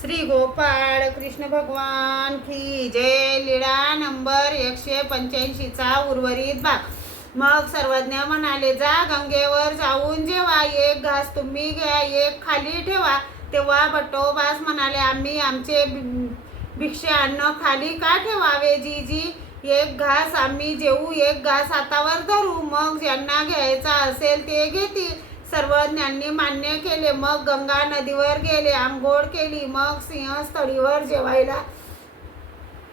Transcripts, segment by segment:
श्री गोपाळ कृष्ण भगवान की जय. लीळा नंबर 185 चा उर्वरित भाग. मग सर्वज्ञ म्हणाले, जा गंगेवर जाऊन जेवा. एक घास तुम्ही घ्या, एक खाली ठेवा. तेव्हा भट्टोबास म्हणाले, आम्ही आमचे भिक्षा अन्न खाली का ठेवावे जीजी? एक घास आम्ही जेवू, एक घास हातावर धरू, मग ज्यांना घ्यायचा असेल ते घेतील. सर्वज्ञांनी मान्य केले. मग गंगा नदीवर गेले, आंघोळ केली. मग सिंहस्थळीवर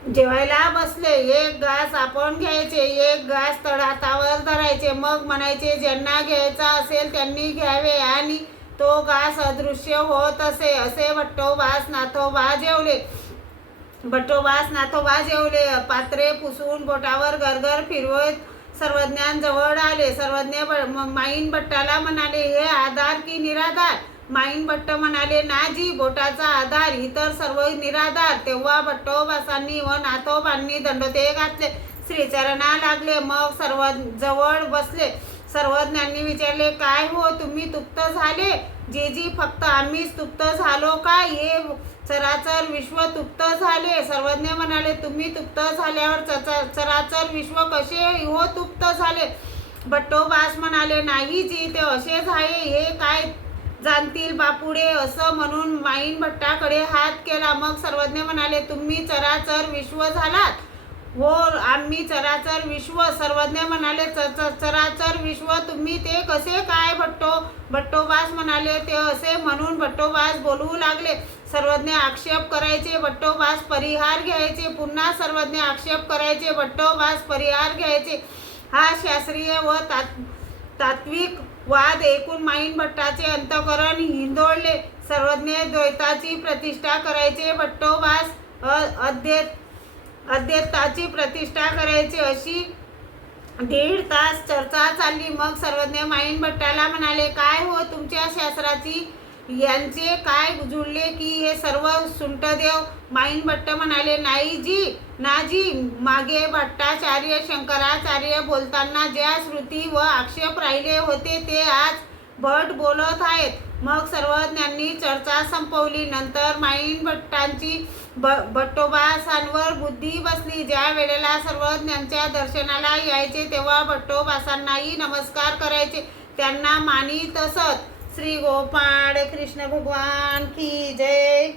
जेवायला बसले. एक घास आपण घ्यायचे, एक घास तळहातावर धरायचे. मग म्हणायचे, ज्यांना घ्यायचा असेल त्यांनी घ्यावे, आणि तो घास अदृश्य होत असे. असे भट्टोबास नाथोबा जेवले. पात्रे पुसून बोटावर गरगर फिरवत सर्वज्ञांजवळ आले. सर्वज्ञ माईन भट्टाला म्हणाले, हे आधार की निराधार? माईन भट्ट म्हणाले, नाजी, बोटाचा आधार, इतर सर्व निराधार. तेव्हा भट्टोबासांनी व नाथोबांनी दंडोते घातले, श्रीचरणा लागले. मग सर्व जवळ बसले. सर्वज्ञांनी विचारले, काय हो, तुम्ही तृप्त झाले? जीजी, फक्त आम्हीच तृप्त झालो का? हे चराचर विश्व तृप्त झाले. सर्वज्ञ म्हणाले, तुम्ही तृप्त झाल्यावर चराचर विश्व कसे हो तृप्त झाले? भट्टोबास म्हणाले, नाही जी, ते असेच आहे. हे काय जाणतील बापुडे? असं म्हणून माईन भट्टाकडे हात केला. मग सर्वज्ञ म्हणाले, तुम्ही चराचर विश्व झालात? हो, आम्ही चराचर विश्व. सर्वज्ञ म्हणाले, चराचर विश्व तुम्ही ते कसे काय? भट्टोबास म्हणाले, ते असे म्हणून भट्टोबास बोलवू लागले. सर्वज्ञ आक्षेप करायचे, भट्टोबास परिहार घ्यायचे. पुन्हा सर्वज्ञ आक्षेप करायचे, भट्टोबास परिहार घ्यायचे. हा शास्त्रीय व तात्विक वाद ऐकून माईन भट्टाचे अंतःकरण हिंदोळले. सर्वज्ञ द्वैताची प्रतिष्ठा करायचे, भट्टोबास अद्वैताची प्रतिष्ठा करायची. अशी 1.5 तास चर्चा चालली. मग सर्वज्ञ माईन भट्टाला म्हणाले, काय हो, तुमच्या शास्त्राची यांचे काय जुळले की हे सर्व सुंटदेव? माईन भट्ट म्हणाले, नाजी, मागे भट्टाचार्य शंकराचार्य बोलताना ज्या श्रुती व आक्षेप राहिले होते ते आज भट बोलत आहेत. मग सर्वज्ञांनी चर्चा संपवली. नंतर माईन भट्टांची भट्टोबासांवर बुद्धी बसली. ज्या वेळेला सर्वज्ञांच्या दर्शनाला यायचे तेव्हा भट्टोबासांनाही नमस्कार करायचे, त्यांना मानित असत. श्री गोपाळ कृष्ण भगवान की जय.